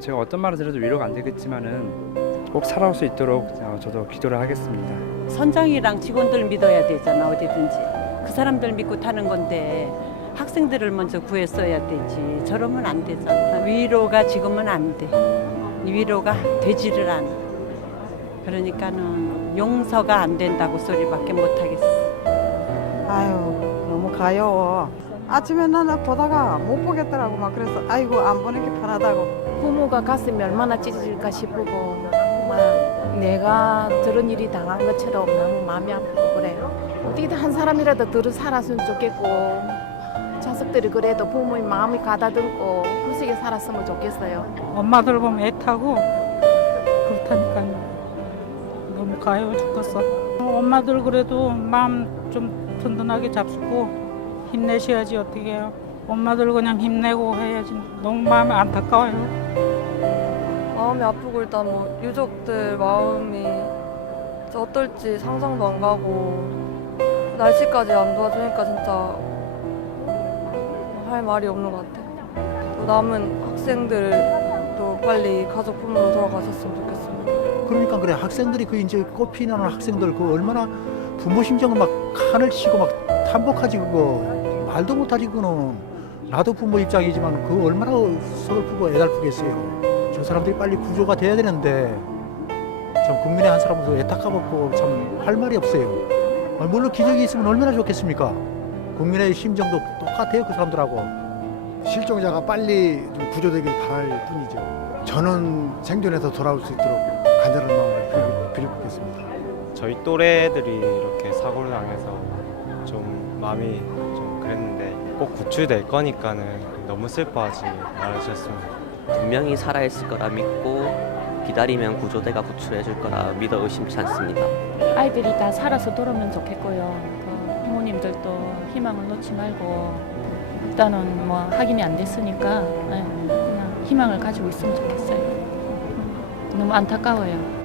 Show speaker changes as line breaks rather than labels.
제가 어떤 말을 드려도 위로가 안 되겠지만은 꼭 살아올 수 있도록 어, 저도 기도를 하겠습니다.
선장이랑 직원들 믿어야 되잖아 어디든지. 그 사람들 믿고 타는 건데 학생들을 먼저 구했어야 되지. 저러면 안 되잖아. 위로가 지금은 안 돼. 위로가 되지를 않아. 그러니까는 용서가 안 된다고 소리밖에 못 하겠어.
아유 너무 가여워. 아침에 나는 보다가 못 보겠더라고 막 그래서 아이고 안 보는 게 편하다고.
부모가 갔으면 얼마나 찢어질까 싶고 막 내가 저런 일이 당한 것처럼 너무 마음이 아프고 그래요. 어떻게든 한 사람이라도 더 살았으면 좋겠고 자식들이 그래도 부모의 마음이 가다듬고 그렇게 살았으면 좋겠어요.
엄마들 보면 애타고 그렇다니까요. 너무 가여워 죽겠어. 엄마들 그래도 마음 좀 든든하게 잡수고 힘내셔야지 어떻게 해요. 엄마들 그냥 힘내고 해야지. 너무 마음이 안타까워요.
마음이 아프고 일단 뭐 유족들 마음이 진짜 어떨지 상상도 안 가고 날씨까지 안 도와주니까 진짜 할 말이 없는 것 같아요. 또 남은 학생들도 빨리 가족 품으로 돌아가셨으면 좋겠습니다.
그러니까 그래 학생들이 그 이제 꽃피는 학생들 그 얼마나 부모 심정을 막 칸을 치고 막 탐복하지 그거 말도 못하지 그거는 나도 부모 입장이지만 그 얼마나 서글프고 애달프겠어요. 저 사람들이 빨리 구조가 돼야 되는데 참 국민의 한 사람으로서 애타까먹고 참 할 말이 없어요. 아, 물론 기적이 있으면 얼마나 좋겠습니까? 국민의 심정도 똑같아요 그 사람들하고.
실종자가 빨리 좀 구조되길 바랄 뿐이죠. 저는 생존해서 돌아올 수 있도록 간절한 마음으로 빌- 빌겠습니다.
저희 또래들이 이렇게 사고를 당해서 좀 마음이 좀 그랬는데 꼭 구출될 거니까는 너무 슬퍼하지 말아주셨으면
분명히 살아있을 거라 믿고 기다리면 구조대가 구출해 줄 거라 믿어 의심치 않습니다.
아이들이 다 살아서 돌아오면 좋겠고요. 그 부모님들도 희망을 놓지 말고 일단은 뭐 확인이 안 됐으니까 예, 그냥 희망을 가지고 있으면 좋겠어요. 너무 안타까워요.